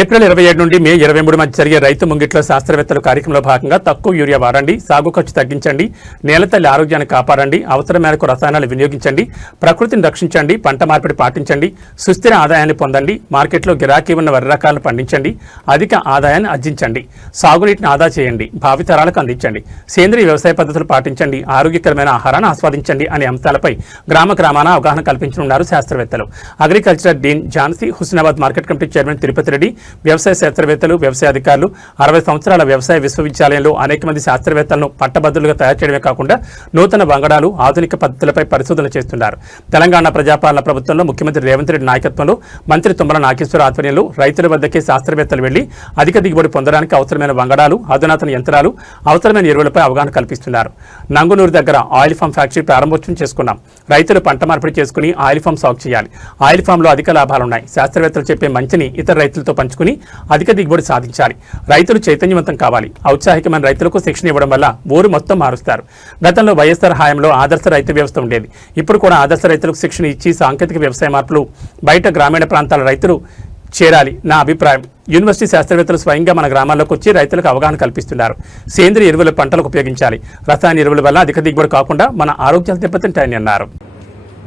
April 27 నుండి మే 23 మధ్య జరిగే రైతు ముంగిట్లో శాస్త్రవేత్తల కార్యక్రమంలో భాగంగా తక్కువ యూరియా వాడండి, సాగు ఖర్చు తగ్గించండి, నేల తల్లి ఆరోగ్యాన్ని కాపాడండి, అవసరం మేరకు రసాయనాలు వినియోగించండి, ప్రకృతిని రక్షించండి, పంట మార్పిడి పాటించండి, సుస్థిర ఆదాయాన్ని పొందండి, మార్కెట్లో గిరాకీ ఉన్న వరి రకాలను పండించండి, అధిక ఆదాయాన్ని ఆర్జించండి, సాగునీటిని ఆదా చేయండి, భావితరాలకు అందించండి, సేంద్రీయ వ్యవసాయ పద్ధతులు పాటించండి, ఆరోగ్యకరమైన ఆహారాన్ని ఆస్వాదించండి అనే అంశాలపై గ్రామాన అవగాహన కల్పించనున్నారు శాస్త్రవేత్తలు. Agriculture dean Jhansi, Husnabad market committee chairman Tirupati Reddy, వ్యవసాయ శాస్త్రవేత్తలు, వ్యవసాయ అధికారులు, 60 సంవత్సరాల వ్యవసాయ విశ్వవిద్యాలయంలో అనేక మంది శాస్త్రవేత్తలను పట్టభద్రులుగా తయారు చేయడమే కాకుండా నూతన వంగడాలు, ఆధునిక పద్ధతులపై పరిశోధన చేస్తున్నారు. తెలంగాణ ప్రజాపాలన ప్రభుత్వంలో ముఖ్యమంత్రి రేవంత్ రెడ్డి నాయకత్వంలో మంత్రి తుమ్మల నాగేశ్వర ఆధ్వర్యంలో రైతుల వద్దకే శాస్త్రవేత్తలు వెళ్లి అధిక దిగుబడి పొందడానికి అవసరమైన వంగడాలు, అధునాతన యంత్రాలు, అవసరమైన ఎరువులపై అవగాహన కల్పిస్తున్నారు. నంగునూరు దగ్గర ఆయిల్ ఫామ్ ఫ్యాక్టరీ ప్రారంభోత్సవం చేసుకున్నాం. రైతులు పంట మార్పిడి చేసుకుని ఆయిల్ ఫామ్ సాగు చేయాలి. ఆయిల్ ఫామ్లో అధిక లాభాలున్నాయి. శాస్త్రవేత్తలు చెప్పే మంచిని ఇతర రైతులతో పంచుకుని అధిక దిగుబడి సాధించాలి. రైతులు చైతన్యవంతం కావాలి. ఔత్సాహికమైన రైతులకు శిక్షణ ఇవ్వడం వల్ల ఊరు మొత్తం మారుస్తారు. గతంలో వైఎస్ఆర్ హయాంలో ఆదర్శ రైతు వ్యవస్థ ఉండేది. ఇప్పుడు కూడా ఆదర్శ రైతులకు శిక్షణ ఇచ్చి సాంకేతిక వ్యవసాయ మార్పులు బయట గ్రామీణ ప్రాంతాల రైతులు చేరాలి నా అభిప్రాయం. యూనివర్సిటీ శాస్త్రవేత్తలు స్వయంగా మన గ్రామాల్లోకి వచ్చి రైతులకు అవగాహన కల్పిస్తున్నారు. సేంద్రియ ఎరువుల పంటలకు ఉపయోగించాలి. రసాయన ఎరువుల వల్ల అధిక దిగుబడి కాకుండా మన ఆరోగ్యాలు దెబ్బతింటాయని అన్నారు.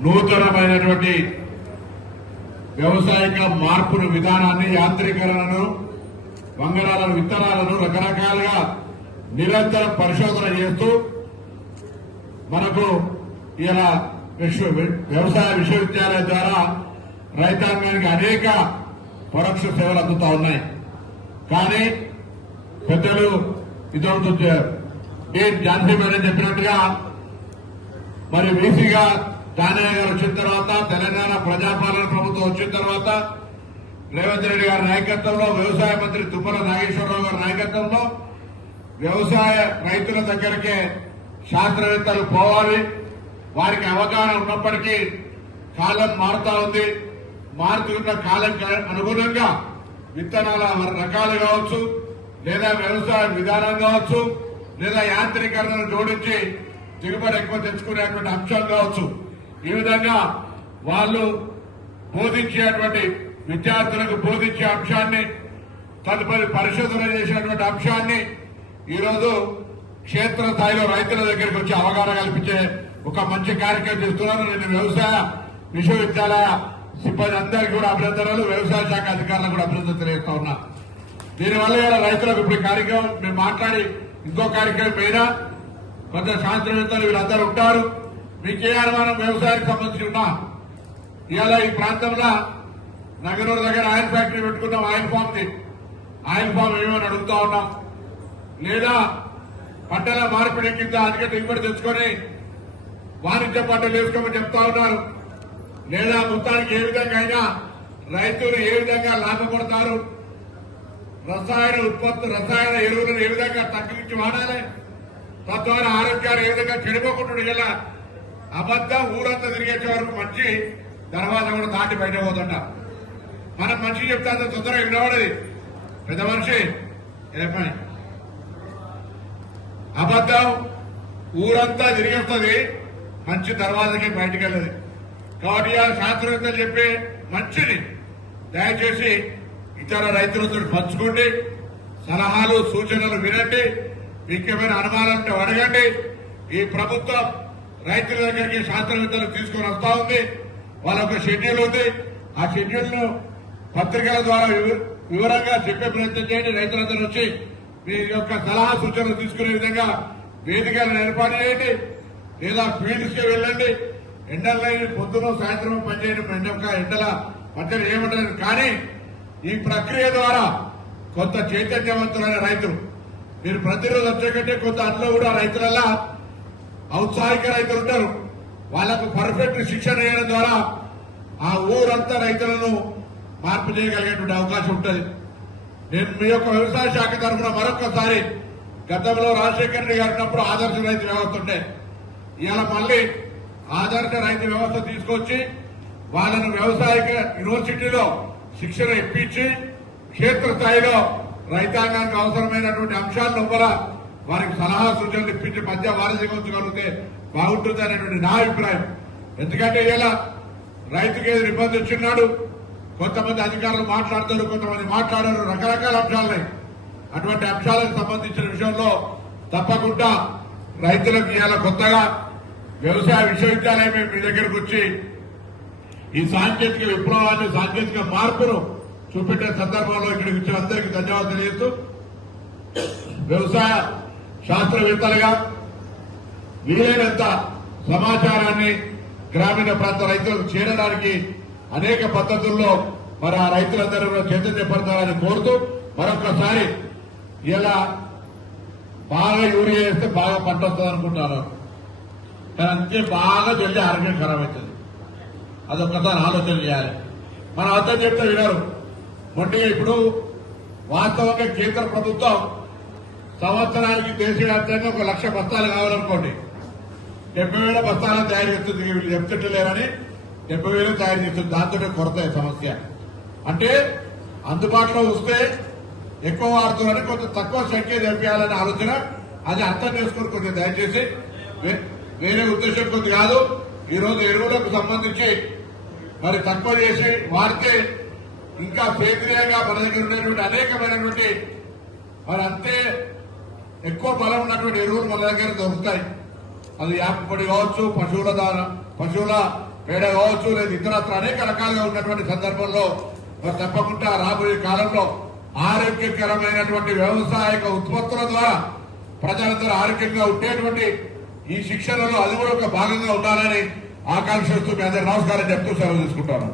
నూతనమైనటువంటి వ్యవసాయక మార్పును, విధానాన్ని, యాంత్రీకరణను, వంగడాలను, విత్తనాలను రకరకాలుగా నిరంతరం పరిశోధన చేస్తూ మనకు ఇలా వ్యవసాయ విశ్వవిద్యాలయం ద్వారా రైతాంగానికి అనేక పరోక్ష సేవలు అందుతా ఉన్నాయి. కానీ పెద్దలు ఇదొకటి ఝాన్సీ మేడం చెప్పినట్టుగా మరి వీసీగా దానయ్య గారు వచ్చిన తర్వాత, తెలంగాణ ప్రజాపాలన ప్రభుత్వం వచ్చిన తర్వాత రేవంత్ రెడ్డి గారి నాయకత్వంలో, వ్యవసాయ మంత్రి తుమ్మల నాగేశ్వరరావు గారి నాయకత్వంలో వ్యవసాయ రైతుల దగ్గరికే శాస్త్రవేత్తలు పోవాలి. వారికి అవగాహన ఉన్నప్పటికీ కాలం మారుతా ఉంది. మారుతున్న కాలం అనుగుణంగా విత్తనాల రకాలు కావచ్చు, లేదా వ్యవసాయ విధానం కావచ్చు, లేదా యాంత్రీకరణను జోడించి దిగుబడి ఎక్కువ తెచ్చుకునేటువంటి అంశం కావచ్చు, ఈ విధంగా వాళ్ళు బోధించేటువంటి విద్యార్థులకు బోధించే అంశాన్ని, తదుపరి పరిశోధన చేసేటువంటి అంశాన్ని ఈరోజు క్షేత్రస్థాయిలో రైతుల దగ్గరికి వచ్చి అవగాహన కల్పించే ఒక మంచి కార్యక్రమం చేస్తున్నారు. నేను వ్యవసాయ విశ్వవిద్యాలయ సిబ్బంది అందరికీ కూడా అభినందనలు, వ్యవసాయ శాఖ అధికారులకు కూడా అభినందనలు తెలియజేస్తా ఉన్నా. దీనివల్ల రైతులకు ఇప్పుడు కార్యక్రమం మేము మాట్లాడి ఇంకో కార్యక్రమం పైన కొంత శాస్త్రవేత్తలు వీళ్ళందరూ ఉంటారు. మీకే అనుమానం వ్యవసాయానికి సంబంధించి ఉన్నా ఇవాళ ఈ ప్రాంతంలో నగనూరు దగ్గర ఆయిల్ ఫ్యాక్టరీ పెట్టుకున్నాం. ఆయిల్ ఫామ్ ఏమని అడుగుతా ఉన్నాం. లేదా పంటల మార్పిడి కింద అధిక దిగుబడి తెచ్చుకొని వాణిజ్య పంటలు వేసుకోమని చెప్తా ఉన్నారు. లేదా మొత్తానికి ఏ విధంగా అయినా రైతులు ఏ విధంగా లాభపడతారు, రసాయన ఎరువులను ఏ విధంగా తగ్గించి వాడాలి, తద్వారా ఆరోగ్యాలు ఏ విధంగా చెడిపోకుండా ఇలా అబద్ధం ఊరంతా తిరిగేసే వరకు మంచి దర్వాజా కూడా దాటి బయట పోతుంట. మనం మంచి చెప్తే అంత తొందరగా వినబడది. పెద్ద మనిషి ఏమని అబద్ధం ఊరంతా తిరిగేస్తుంది, మంచి దర్వాజకి బయటకు వెళ్ళదు. కాబట్టి శాస్త్రవేత్తలు చెప్పే మంచిని దయచేసి ఇతర రైతులతో పంచుకోండి, సలహాలు సూచనలు వినండి, ముఖ్యమైన అనుమానాలంటే అడగండి. ఈ ప్రభుత్వం రైతుల దగ్గరికి శాస్త్రవేత్తలు తీసుకొని వస్తా ఉంది. వాళ్ళొక షెడ్యూల్ ఉంది. ఆ షెడ్యూల్ ను పత్రికల ద్వారా వివరంగా చెప్పే ప్రయత్నం చేయండి. రైతులందరూ వచ్చి మీ యొక్క సలహా సూచనలు తీసుకునే విధంగా వేదికలను ఏర్పాటు చేయండి. లేదా ఫీల్డ్స్ కి వెళ్ళండి. ఎండల్లో పొద్దున సాయంత్రం పనిచేయండి. ఎండల మధ్యలో ఏమంటారు. కానీ ఈ ప్రక్రియ ద్వారా కొంత చైతన్యవంతులైన రైతులు మీరు ప్రతిరోజు వచ్చేకంటే కొంత అందులో కూడా రైతులల్లా ఔత్సాహిక రైతులు ఉంటారు. వాళ్లకు పర్ఫెక్ట్ శిక్షణ వేయడం ద్వారా ఆ ఊరంతా రైతులను మార్పు చేయగలిగేటువంటి అవకాశం ఉంటుంది. నేను మీ యొక్క వ్యవసాయ శాఖ తరఫున మరొకసారి గతంలో రాజశేఖర రెడ్డి గారు ఉన్నప్పుడు ఆదర్శ రైతు వ్యవస్థ ఉంటే ఇవాళ మళ్లీ ఆదర్శ రైతు వ్యవస్థ తీసుకొచ్చి వాళ్ళను వ్యవసాయ యూనివర్సిటీలో శిక్షణ ఇప్పించి క్షేత్రస్థాయిలో రైతాంగానికి అవసరమైనటువంటి అంశాల లోపల వారికి సలహా సూచనలు ఇప్పించి మధ్య వారసత్వం ఉంచగలిగితే బాగుంటుంది అనేటువంటి నా అభిప్రాయం. ఎందుకంటే ఇలా రైతుకి ఏదో ఇబ్బంది వచ్చినాడు, కొంతమంది అధికారులు మాట్లాడతారు, కొంతమంది మాట్లాడారు, రకరకాల అంశాలున్నాయి. అటువంటి అంశాలకు సంబంధించిన విషయంలో తప్పకుండా రైతులకు ఇవాళ కొత్తగా వ్యవసాయ విశ్వవిద్యాలయం మీ దగ్గరకు వచ్చి ఈ సాంకేతిక విప్లవాన్ని, సాంకేతిక మార్పును చూపెట్టే సందర్భంలో ఇక్కడికి వచ్చిన అందరికీ ధన్యవాదాలు తెలియజేస్తూ, వ్యవసాయ శాస్త్రవేత్తలుగా వీలైనంత సమాచారాన్ని గ్రామీణ ప్రాంత రైతులకు చేరడానికి అనేక పద్ధతుల్లో మరి ఆ రైతులందరూ కూడా చైతన్యపరచాలని కోరుతూ మరొకసారి ఇలా బాగా యూరియా వేస్తే బాగా పంట వస్తుంది అనుకుంటున్నారు. కానీ అంతే బాగా జల్లి ఆరోగ్యం ఖరాబ్ అవుతుంది. అదొక్కసారి ఆలోచన చేయాలి. మనం అర్థం చెప్తే వినరు. మొండిగా ఇప్పుడు వాస్తవంగా కేంద్ర ప్రభుత్వం సంవత్సరానికి దేశవ్యాప్తంగా 1,00,000 బస్తాలు కావాలనుకోండి, 70,000 బస్తాలను తయారు చేస్తుంది. వీళ్ళు చెప్తుంటలేరని 70,000 తయారు చేస్తుంది. దాంతో కొరత సమస్య. అంటే అందుబాటులో వస్తే ఎక్కువ వాడుతున్నారని కొంచెం తక్కువ సంఖ్య తెప్పియాలనే ఆలోచన. అది అర్థం చేసుకుని కొంచెం దయచేసి, వేరే ఉద్దేశం కొద్ది కాదు. ఈ రోజు ఎరువులకు సంబంధించి మరి తక్కువ చేసి వాడితే ఇంకా సేంద్రియంగా మన దగ్గర ఉన్నటువంటి అనేకమైనటువంటి మరి అంతే ఎక్కువ బలం ఉన్నటువంటి ఎరువులు మన దగ్గర దొరుకుతాయి. అది యాపపొడి కావచ్చు, పశువుల పేడ కావచ్చు, లేదా ఇతరత్ర అనేక రకాలుగా ఉన్నటువంటి సందర్భంలో మరి తప్పకుండా రాబోయే కాలంలో ఆరోగ్యకరమైనటువంటి వ్యవసాయక ఉత్పత్తుల ద్వారా ప్రజలందరూ ఆరోగ్యంగా ఉండేటువంటి ఈ శిక్షణలో అది కూడా ఒక భాగంగా ఉండాలని ఆకాంక్షిస్తూ మీ అందరూ నమస్కారం చెప్తూ సెలవు తీసుకుంటాను.